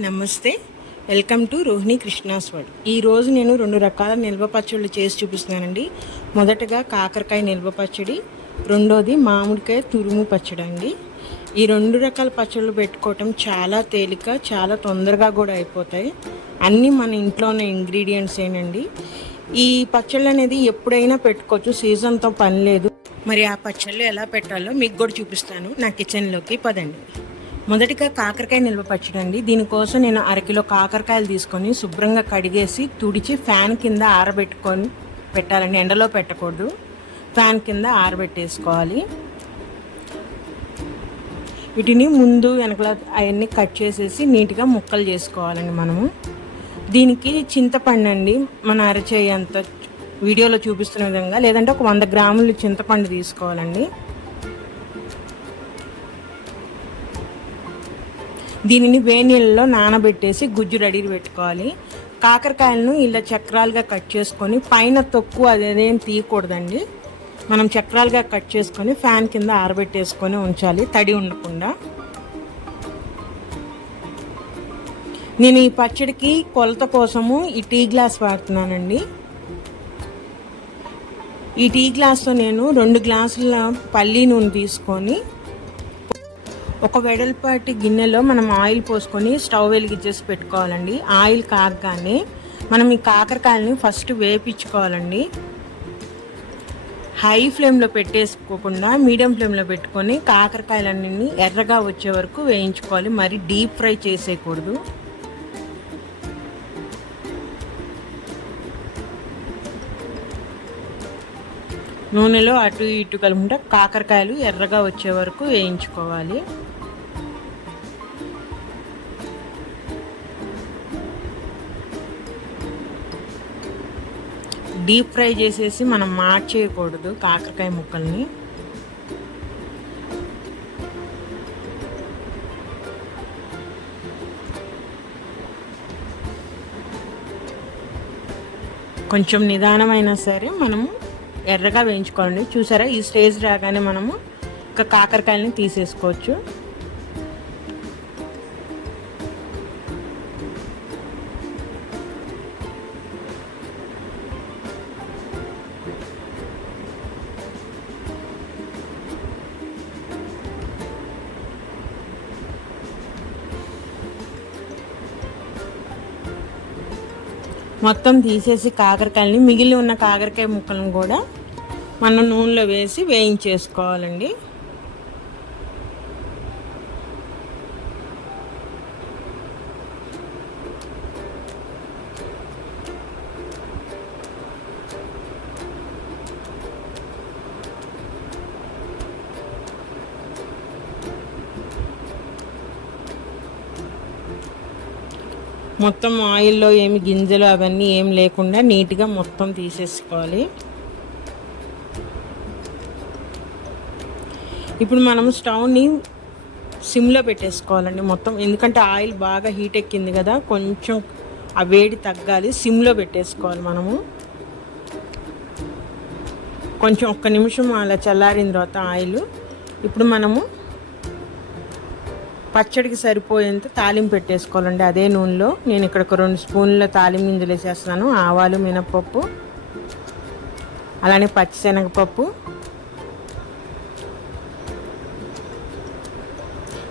నమస్తే. Welcome to Rohini Krishna's world ఈరోజు నేను రెండు రకాల నిల్వ పచ్చళ్ళు చేసి చూపిస్తున్నానండి. మొదటగా కాకరకాయ నిల్వ పచ్చడి రెండోది మామిడికాయ తురుము పచ్చడి అండి ఈ రెండు రకాల పచ్చళ్ళు పెట్టుకోవటం చాలా తేలిక చాలా తొందరగా కూడా అయిపోతాయి. అన్నీ మన ఇంట్లో ఉన్న ఇంగ్రీడియంట్స్ ఏనండి. ఈ పచ్చళ్ళు అనేది ఎప్పుడైనా పెట్టుకోవచ్చు సీజన్తో పని లేదు. మరి ఆ పచ్చళ్ళు ఎలా పెట్టాలో మీకు కూడా చూపిస్తాను. నా కిచెన్లోకి పదండి. మొదటిగా కాకరకాయ నిల్వ పచ్చడండి. దీనికోసం నేను అరకిలో కాకరకాయలు తీసుకొని శుభ్రంగా కడిగేసి తుడిచి ఫ్యాన్ కింద ఆరబెట్టుకొని పెట్టాలండి. ఎండలో పెట్టకూడదు. ఫ్యాన్ కింద ఆరబెట్టేసుకోవాలి. వీటిని ముందు వెనకల అవన్నీ కట్ చేసేసి నీట్గా ముక్కలు చేసుకోవాలండి మనము. దీనికి చింతపండు అండి మన అరచేయి అంత వీడియోలో చూపిస్తున్న విధంగా లేదంటే ఒక వంద గ్రాములు చింతపండు తీసుకోవాలండి. దీనిని వేనీళ్ళలో నానబెట్టేసి గుజ్జు రెడీ పెట్టుకోవాలి. కాకరకాయలను ఇలా చక్రాలుగా కట్ చేసుకొని పైన తొక్కు అదేం తీయకూడదండి. మనం చక్రాలుగా కట్ చేసుకొని ఫ్యాన్ కింద ఆరబెట్టేసుకొని ఉంచాలి తడి ఉండకుండా. నేను ఈ పచ్చడికి కొలత కోసము ఈ టీ గ్లాస్ వాడుతున్నానండి. ఈ టీ గ్లాస్తో నేను రెండు గ్లాసుల పల్లీ నూనె తీసుకొని ఒక వెడల్పాటి గిన్నెలో మనం ఆయిల్ పోసుకొని స్టవ్ వెలిగించేసి పెట్టుకోవాలండి. ఆయిల్ కాగానే మనం ఈ కాకరకాయలని ఫస్ట్ వేపించుకోవాలండి. హై ఫ్లేమ్లో పెట్టేసుకోకుండా మీడియం ఫ్లేమ్లో పెట్టుకొని కాకరకాయలన్నీ ఎర్రగా వచ్చే వరకు వేయించుకోవాలి. మరి డీప్ ఫ్రై చేసేయకూడదు. నూనెలో అటు ఇటు కలుపుకుంటే కాకరకాయలు ఎర్రగా వచ్చే వరకు వేయించుకోవాలి. డీప్ ఫ్రై చేసేసి మనం మార్చేయకూడదు కాకరకాయ ముక్కల్ని. కొంచెం నిదానమైనా సరే మనము ఎర్రగా వేయించుకోవాలండి చూసారా? ఈ స్టేజ్ రాగానే మనము ఒక కాకరకాయలని తీసేసుకోవచ్చు. మొత్తం తీసేసి కాకరకాయలని మిగిలి ఉన్న కాకరకాయ ముక్కలను కూడా మనం నూనెలో వేసి వేయించేసుకోవాలండి. మొత్తం ఆయిల్లో ఏమి గింజలు అవన్నీ ఏం లేకుండా నీట్గా మొత్తం తీసేసుకోవాలి. ఇప్పుడు మనం స్టవ్ని సిమ్లో పెట్టేసుకోవాలండి మొత్తం. ఎందుకంటే ఆయిల్ బాగా హీట్ ఎక్కింది కదా కొంచెం ఆ వేడి తగ్గాలి. సిమ్లో పెట్టేసుకోవాలి మనము. కొంచెం ఒక్క నిమిషం అలా చల్లారిన తర్వాత ఆయిల్. ఇప్పుడు మనము పచ్చడికి సరిపోయేంత తాలింపు పెట్టేసుకోవాలండి అదే నూనెలో. నేను ఇక్కడ ఒక రెండు స్పూన్ల తాలింపు గింజలు వేసేస్తున్నాను. ఆవాలు మినపప్పు అలానే పచ్చిశనగపప్పు.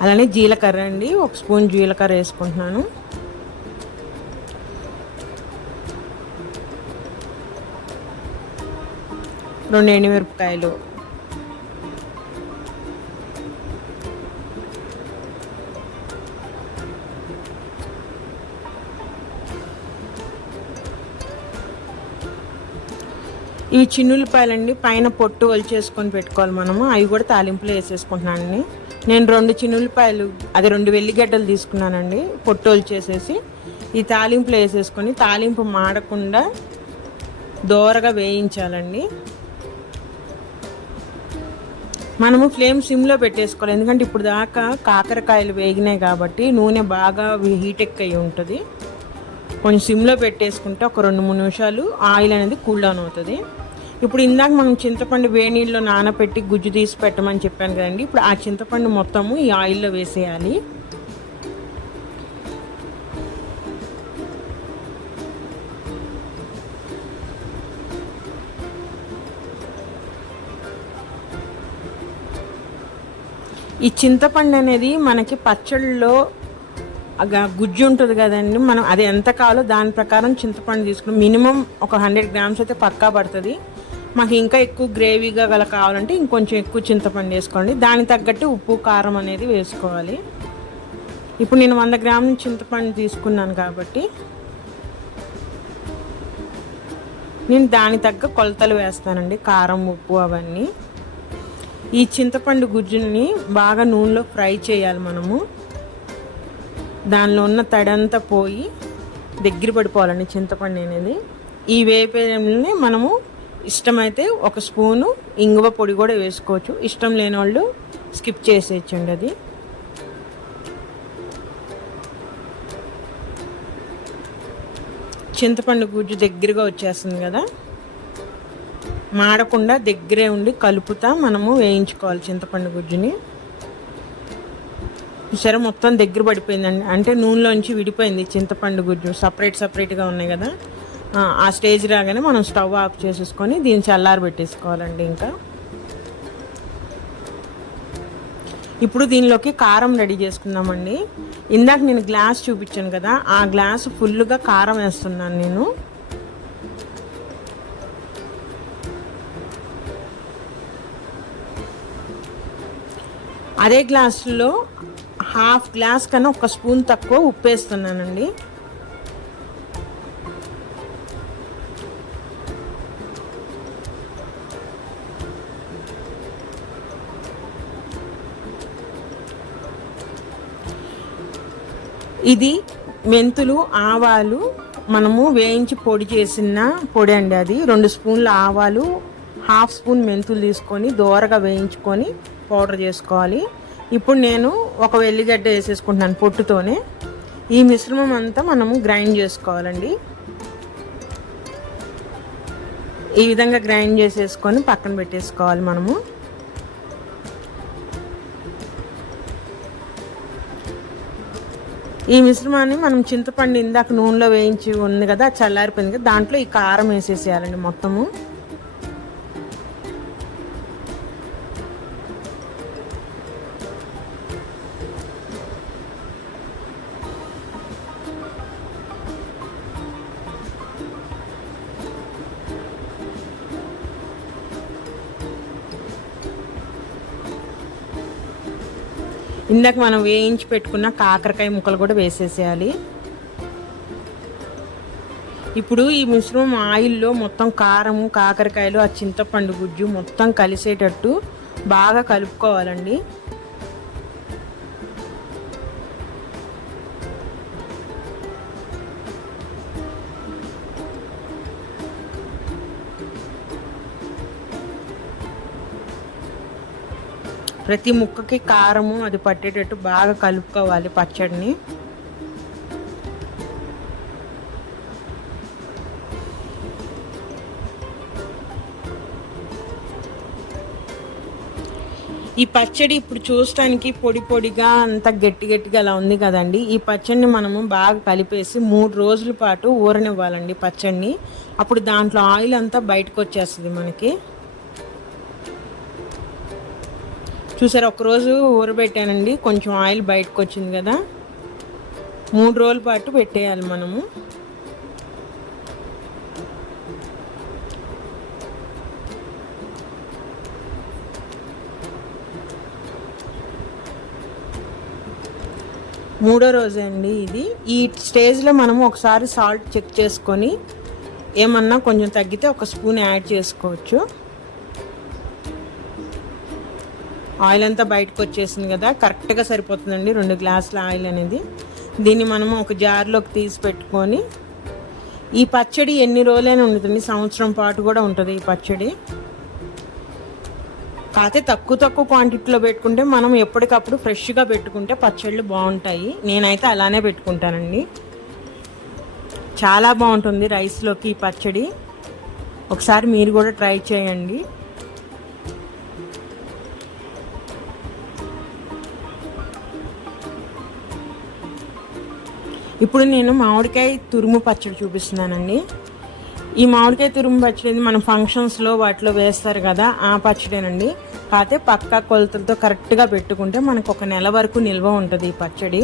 అలానే జీలకర్ర అండి. ఒక స్పూన్ జీలకర్ర వేసుకుంటున్నాను. రెండు ఎండుమిరపకాయలు. ఇవి చిన్నులపాయలండి. పైన పొట్టు వలిచేసుకొని పెట్టుకోవాలి మనము. అవి కూడా తాలింపులో వేసేసుకుంటున్నానండి. నేను రెండు చిన్నులపాయలు అది రెండు వెల్లిగడ్డలు తీసుకున్నానండి పొట్టోలు చేసేసి ఈ తాలింపులో వేసేసుకొని తాలింపు మాడకుండా దోరగా వేయించాలండి. మనము ఫ్లేమ్ సిమ్లో పెట్టేసుకోవాలి ఎందుకంటే ఇప్పుడు దాకా కాకరకాయలు వేగినాయి కాబట్టి నూనె బాగా హీట్ ఎక్కయి ఉంటుంది. కొంచెం సిమ్లో పెట్టేసుకుంటే ఒక రెండు మూడు నిమిషాలు ఆయిల్ అనేది కూల్ డౌన్ అవుతుంది. ఇప్పుడు ఇందాక మనం చింతపండు వేడి నానపెట్టి నానబెట్టి గుజ్జు తీసి పెట్టమని చెప్పాను కదండి. ఇప్పుడు ఆ చింతపండు మొత్తము ఈ ఆయిల్లో వేసేయాలి. ఈ చింతపండు అనేది మనకి పచ్చళ్ళలో గుజ్జు ఉంటుంది కదండి. మనం అది ఎంత కావాలో దాని ప్రకారం చింతపండు తీసుకుని మినిమం ఒక హండ్రెడ్ గ్రామ్స్ అయితే పక్కా పడుతుంది. మాకు ఇంకా ఎక్కువ గ్రేవీగా గల కావాలంటే ఇంకొంచెం ఎక్కువ చింతపండు వేసుకోండి. దానికి తగ్గట్టు ఉప్పు కారం అనేది వేసుకోవాలి. ఇప్పుడు నేను వంద గ్రాముల చింతపండు తీసుకున్నాను కాబట్టి నేను దాని తగ్గ కొలతలు వేస్తానండి. కారం ఉప్పు అవన్నీ. ఈ చింతపండు గుజ్జుని బాగా నూనెలో ఫ్రై చేయాలి మనము. దానిలో ఉన్న తడంతా పోయి దగ్గర పడిపోవాలండి చింతపండు అనేది. ఈ వేపేని మనము ఇష్టమైతే ఒక స్పూను ఇంగువ పొడి కూడా వేసుకోవచ్చు. ఇష్టం లేని వాళ్ళు స్కిప్ చేసేయచ్చండి అది. చింతపండు గుజ్జు దగ్గరగా వచ్చేస్తుంది కదా. మాడకుండా దగ్గరే ఉండి కలుపుతా మనము వేయించుకోవాలి చింతపండు గుజ్జుని. సరే మొత్తం దగ్గర పడిపోయిందండి. అంటే నూనెలోంచి విడిపోయింది చింతపండు గుజ్జు. సపరేట్ సపరేట్గా ఉన్నాయి కదా. ఆ, స్టేజ్ రాగానే మనం స్టవ్ ఆఫ్ చేసేసుకొని దీన్ని చల్లారి పెట్టేసుకోవాలండి ఇంకా. ఇప్పుడు దీనిలోకి కారం రెడీ చేసుకుందామండి. ఇందాక నేను గ్లాస్ చూపించాను కదా ఆ గ్లాస్ ఫుల్గా కారం వేస్తున్నాను నేను. అదే గ్లాసులో హాఫ్ గ్లాస్ కన్నా ఒక స్పూన్ తక్కువ ఉప్పు వేస్తున్నానండి. ఇది మెంతులు ఆవాలు మనము వేయించి పొడి చేసిన పొడి అండి అది. రెండు స్పూన్ల ఆవాలు హాఫ్ స్పూన్ మెంతులు తీసుకొని దోరగా వేయించుకొని పౌడర్ చేసుకోవాలి. ఇప్పుడు నేను ఒక వెల్లిగడ్డ వేసేసుకుంటున్నాను పొట్టుతోనే. ఈ మిశ్రమం అంతా మనము గ్రైండ్ చేసుకోవాలండి. ఈ విధంగా గ్రైండ్ చేసేసుకొని పక్కన పెట్టేసుకోవాలి మనము. ఈ మిశ్రమాన్ని మనం చింతపండు ఇందాక నూనెలో వేయించి ఉంది కదా చల్లారిపోయింది కదా దాంట్లో ఈ కారం వేసేసేయాలండి మొత్తము. ఇందాక మనం వేయించి పెట్టుకున్న కాకరకాయ ముక్కలు కూడా వేసేసేయాలి. ఇప్పుడు ఈ మిశ్రమం ఆయిల్లో మొత్తం కారము కాకరకాయలు ఆ చింతపండు గుజ్జు మొత్తం కలిసేటట్టు బాగా కలుపుకోవాలండి. ప్రతి ముక్కకి కారము అది పట్టేటట్టు బాగా కలుపుకోవాలి పచ్చడిని. ఈ పచ్చడి ఇప్పుడు చూడటానికి పొడి పొడిగా అంత గట్టి గట్టిగా అలా ఉంది కదండి. ఈ పచ్చడిని మనము బాగా కలిపేసి మూడు రోజుల పాటు ఊరనివ్వాలండి పచ్చడిని. అప్పుడు దాంట్లో ఆయిల్ అంతా బయటకు వచ్చేస్తుంది మనకి. చూసారు ఒకరోజు ఊరబెట్టానండి. కొంచెం ఆయిల్ బయటకు వచ్చింది కదా. మూడు రోజుల పాటు పెట్టేయాలి మనము. మూడో రోజే అండి ఇది. ఈ స్టేజ్లో మనము ఒకసారి సాల్ట్ చెక్ చేసుకొని ఏమన్నా కొంచెం తగ్గితే ఒక స్పూన్ యాడ్ చేసుకోవచ్చు. ఆయిల్ అంతా బయటకు వచ్చేసింది కదా కరెక్ట్గా సరిపోతుందండి రెండు గ్లాసుల ఆయిల్ అనేది. దీన్ని మనము ఒక జార్లోకి తీసి పెట్టుకొని ఈ పచ్చడి ఎన్ని రోజులైనా ఉంటుంది సంవత్సరం పాటు కూడా ఉంటుంది ఈ పచ్చడి. కాకపోతే తక్కువ తక్కువ క్వాంటిటీలో పెట్టుకుంటే మనం ఎప్పటికప్పుడు ఫ్రెష్గా పెట్టుకుంటే పచ్చళ్ళు బాగుంటాయి. నేనైతే అలానే పెట్టుకుంటానండి. చాలా బాగుంటుంది రైస్లోకి ఈ పచ్చడి. ఒకసారి మీరు కూడా ట్రై చేయండి. ఇప్పుడు నేను మామిడికాయ తురుము పచ్చడి చూపిస్తున్నానండి. ఈ మామిడికాయ తురుము పచ్చడి మనం ఫంక్షన్స్లో వాటిలో వేస్తారు కదా ఆ పచ్చడేనండి. కాకపోతే పక్కా కొలతలతో కరెక్ట్గా పెట్టుకుంటే మనకు ఒక నెల వరకు నిల్వ ఉంటుంది ఈ పచ్చడి.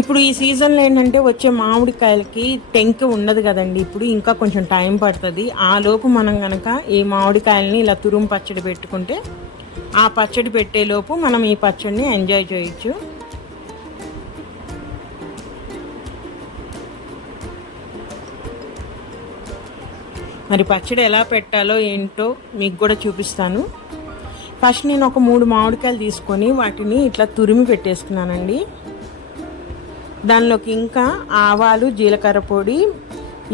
ఇప్పుడు ఈ సీజన్లో ఏంటంటే వచ్చే మామిడికాయలకి టెంక్ ఉండదు కదండి ఇప్పుడు ఇంకా కొంచెం టైం పడుతుంది. ఆ లోపు మనం కనుక ఈ మామిడికాయలని ఇలా తురుము పచ్చడి పెట్టుకుంటే ఆ పచ్చడి పెట్టేలోపు మనం ఈ పచ్చడిని ఎంజాయ్ చేయొచ్చు. మరి పచ్చడి ఎలా పెట్టాలో ఏంటో మీకు కూడా చూపిస్తాను. ఫస్ట్ నేను ఒక మూడు మామిడికాయలు తీసుకొని వాటిని ఇట్లా తురిమి పెట్టేసుకున్నానండి. దానిలోకి ఇంకా ఆవాలు జీలకర్ర పొడి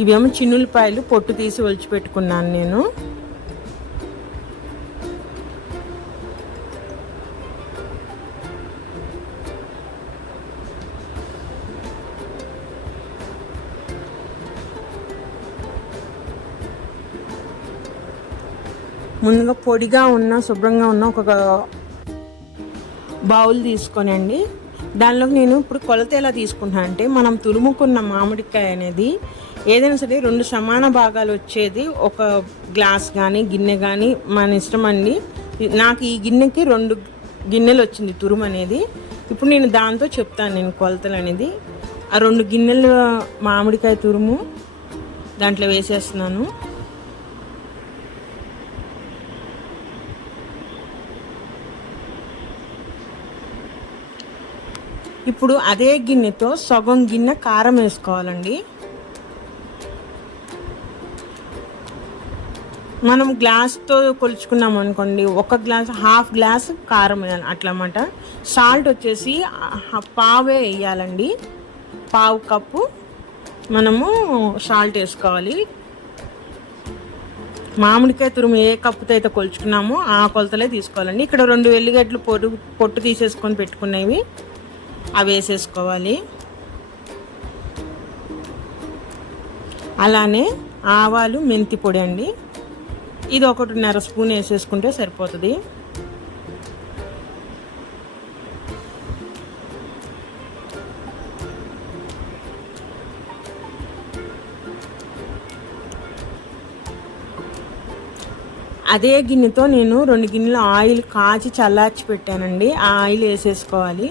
ఇవేమో చిన్నులపాయలు పొట్టు తీసి ఒలిచిపెట్టుకున్నాను నేను. ముందుగా పొడిగా ఉన్న శుభ్రంగా ఉన్న ఒక బౌల్ తీసుకోనండి. దానిలోకి నేను ఇప్పుడు కొలత ఎలా తీసుకుంటాను అంటే మనం తురుముకున్న మామిడికాయ అనేది ఏదైనా సరే రెండు సమాన భాగాలు వచ్చేది. ఒక గ్లాస్ కానీ గిన్నె కానీ మన ఇష్టం అండి. నాకు ఈ గిన్నెకి రెండు గిన్నెలు వచ్చింది తురుము అనేది. ఇప్పుడు నేను దాంతో చెప్తాను నేను కొలతలు అనేది. ఆ రెండు గిన్నెలు మామిడికాయ తురుము దాంట్లో వేసేస్తున్నాను. ఇప్పుడు అదే గిన్నెతో సగం గిన్నె కారం వేసుకోవాలండి. మనం గ్లాస్తో కొలుచుకున్నాం అనుకోండి ఒక గ్లాస్ హాఫ్ గ్లాస్ కారం వేయాలి అట్లా అన్నమాట సాల్ట్ వచ్చేసి పావే వేయాలండి. పావు కప్పు మనము సాల్ట్ వేసుకోవాలి. మామిడికాయ తురుము ఏ కప్పుతో అయితే కొలుచుకున్నామో ఆ కొలతలే తీసుకోవాలండి. ఇక్కడ రెండు వెల్లిగడ్డలు పొట్టు పొట్టు తీసేసుకొని పెట్టుకునేవి. అవి వేసేసుకోవాలి. అలానే ఆవాలు మెంతి పొడి అండి. ఇది ఒకటిన్నర స్పూన్ వేసేసుకుంటే సరిపోతుంది. అదే గిన్నెతో నేను రెండు గిన్నెలు ఆయిల్ కాచి చల్లార్చి పెట్టానండి. ఆ ఆయిల్ వేసేసుకోవాలి.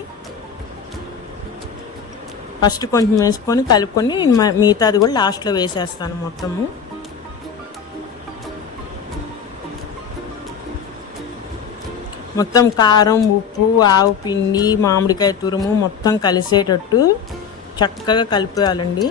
ఫస్ట్ కొంచెం వేసుకొని కలుపుకొని మిగతాది కూడా లాస్ట్లో వేసేస్తాను మొత్తము. మొత్తం కారం ఉప్పు ఆవు పిండి మామిడికాయ తురుము మొత్తం కలిసేటట్టు చక్కగా కలిపేయాలండి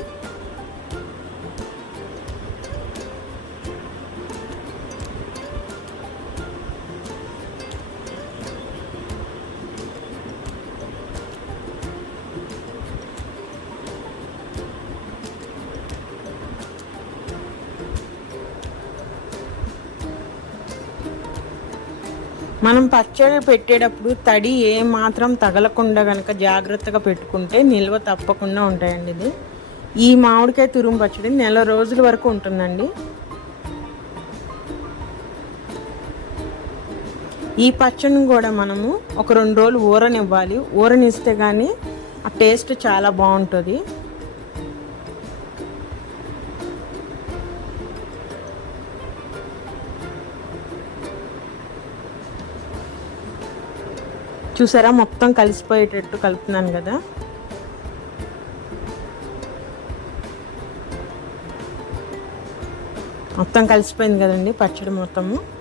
మనం పచ్చడి పెట్టేటప్పుడు తడి ఏ మాత్రం తగలకుండా కనుక జాగ్రత్తగా పెట్టుకుంటే నిల్వ తప్పకుండా ఉంటాయండి ఇది. ఈ మామిడికాయ తురుము పచ్చడి నెల రోజుల వరకు ఉంటుందండి. ఈ పచ్చడిని కూడా మనము ఒక రెండు రోజులు ఊరనివ్వాలి. ఊరనిస్తే కానీ ఆ టేస్ట్ చాలా బాగుంటుంది. చూసారా? మొత్తం కలిసిపోయేటట్టు కలుపుతున్నాను కదా. మొత్తం కలిసిపోయింది కదండి పచ్చడి మొత్తము.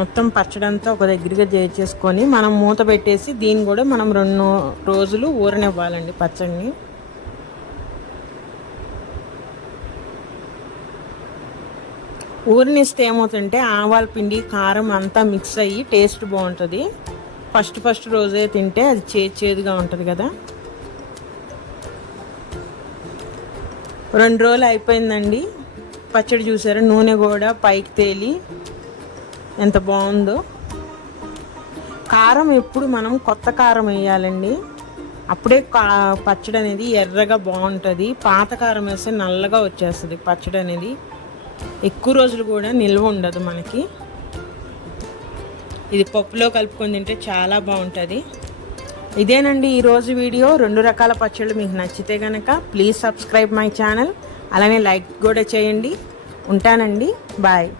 మొత్తం పచ్చడంతా ఒక దగ్గరగా చేసుకొని మనం మూత పెట్టేసి దీన్ని కూడా మనం రెండు రోజులు ఊరనివ్వాలండి పచ్చడిని. ఊరినిస్తే ఏమవుతుంటే ఆవాల పిండి కారం అంతా మిక్స్ అయ్యి టేస్ట్ బాగుంటుంది. ఫస్ట్ ఫస్ట్ రోజే తింటే అది చేదు చేదుగా ఉంటుంది కదా. రెండు రోజులు అయిపోయిందండి. పచ్చడి చూసారా? నూనె కూడా పైకి తేలి ఎంత బాగుందో. కారం ఎప్పుడు మనం కొత్త కారం వేయాలండి. అప్పుడే కా పచ్చడి అనేది ఎర్రగా బాగుంటుంది. పాత కారం వేస్తే నల్లగా వచ్చేస్తుంది పచ్చడి అనేది. ఎక్కువ రోజులు కూడా నిల్వ ఉండదు మనకి. ఇది పప్పులో కలుపుకొని తింటే చాలా బాగుంటుంది. ఇదేనండి ఈరోజు వీడియో. రెండు రకాల పచ్చళ్ళు మీకు నచ్చితే కనుక ప్లీజ్ సబ్స్క్రైబ్ మై ఛానల్. అలానే లైక్ కూడా చేయండి. ఉంటానండి. బాయ్.